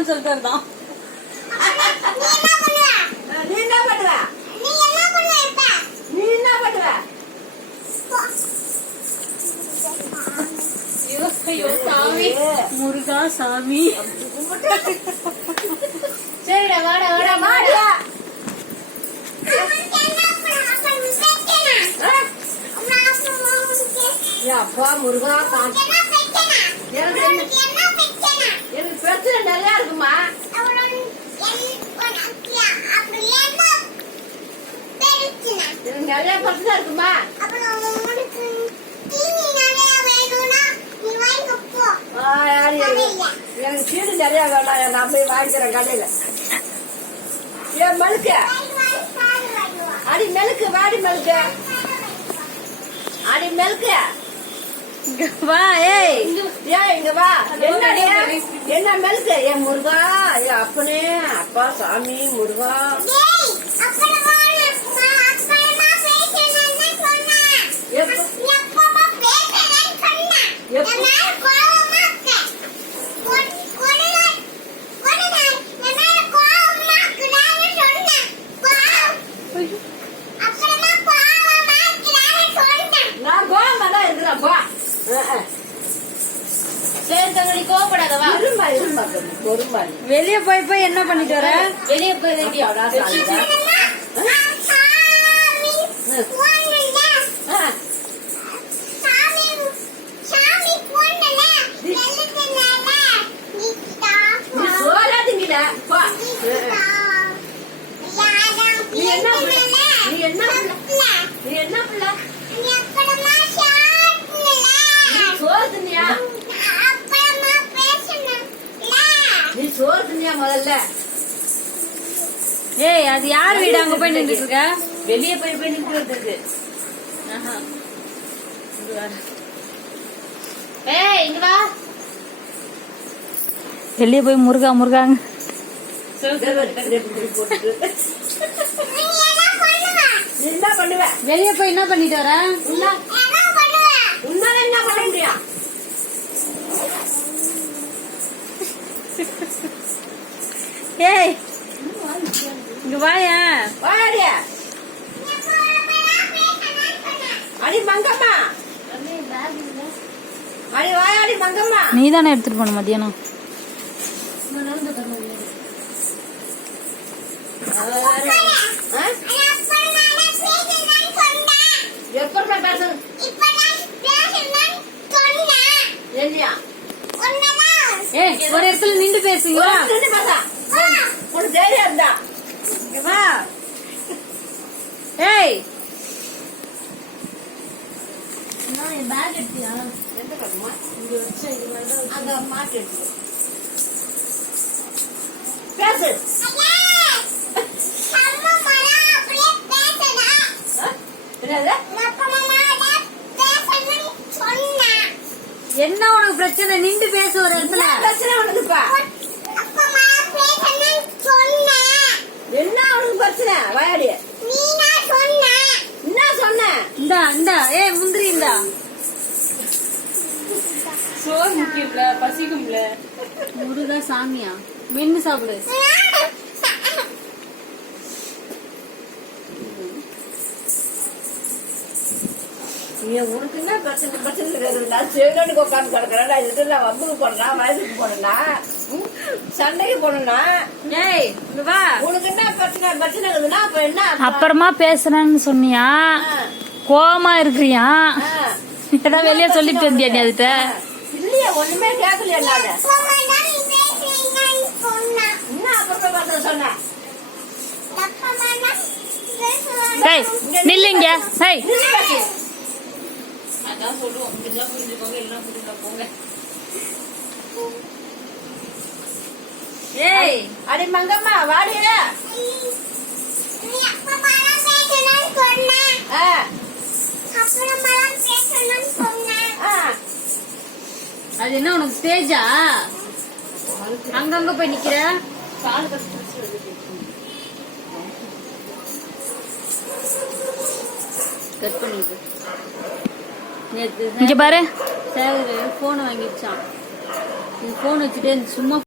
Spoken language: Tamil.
வேணாம்னு சொல்லிட்டு தான். நீ என்ன பண்ணுவ? நீ என்ன பண்ணுவ? ஐயோ சாமி, முருகா சாமி. சரிடா வாடா வாடா வாடா. அப்பா முருகா எனக்கு பிரச்சனை நிறைய இருக்குமா? எனக்கு நிறைய பிரச்சனை இருக்குமா? எனக்கு சீடு நிறைய வேணாம், நான் போய் வாங்கிக்கிறேன் கடையில. ஏன் மெழுக்கு அடி மெழுக்கு வாடி மெழுக்கு அடி மெழுக்கு வா. ஏய் இங்க வா. என்னடி என்ன மெழுக்கு? என் முருகா, என் அப்பனே, அப்பா சாமி முருகா. நான் கோவமா தான் இருக்கிறேன். போ. சரி தங்கடி கோவப்படாதவா. பொறுமா வெளிய போய் போய் என்ன பண்ணிட்டு வர? வெளிய போய் ரெடியா? சோறாதீங்கல. நீ என்ன பிள்ளை? சோறு தின்னியா? நீ சோறு தின்னியா முதல்ல? ஏய் அது யார் வீடு? அங்க போய் நின்றுட்டு இருக்க? வெளியே போய் நின்று இருக்கு. ஏய் இங்க வா. வெளியே போய் முருகா முருகாங்க. என்ன பண்ணுவ? வெளியே போய் என்ன பண்ணிட்டு வர? உன்னால என்ன பண்ண முடியும்? ஏய் இங்க வாயா. வாடி அடி மங்கம்மா, அடி வாயாடி மங்கம்மா. நீ தானே எடுத்துட்டு போன மத்தியானம்? எப்ப பேசணும்? இல்லையா? ஏய் ஒரு இடத்துல நின்று பேசுங்களா? ஒரு தைரியம் இருந்தா வா. ஏய் பேக் எடுத்தியா? எந்த பக்கமா? இங்க வச்ச இது மாதிரி அங்க மாட்டு எடுத்து பேசு. என்ன உனக்கு பிரச்சனை? நின்று பேச ஒரு இடத்துல. பிரச்சனை உனக்குப்பா? என்ன உனக்கு பிரச்சனை? வாயாடி என்ன சொன்ன? இந்தா இந்தா. ஏய் முந்திரி இந்தா. சோறு முக்கியம்ல, பசிக்கும்ல. முருகா சாமியா, மென்னு சாப்பிடு. உனக்கு என்ன பிரச்சனை? செவிலனுக்கு உட்காந்து கிடக்குறா. இதுல வம்புக்கு போடலாம், வயதுக்கு போடலாம், சண்டைக்கு போடலாம். ஏய் வா. உனக்கு என்ன பிரச்சனை? பிரச்சனை இருக்குதுன்னா அப்ப என்ன? அப்புறமா பேசுறேன்னு சொன்னியா? கோவமா இருக்கிறியா? ஏதாவது வெளியே சொல்லிட்டு வந்தியா நீ? அதுட்ட இல்லையா? ஒண்ணுமே கேட்கலையா? என்ன அப்புறமா சொன்ன? நில்லுங்க. ஏய் அடி மங்கம்மா வாடி. அது என்ன உனக்கு ஸ்டேஜா? அங்கங்க போய் நிக்கிற. கட் பண்ணிட்டு இங்க பாரு. சேவரு போன் வாங்கிடுச்சான். போன் வச்சுட்டே சும்மா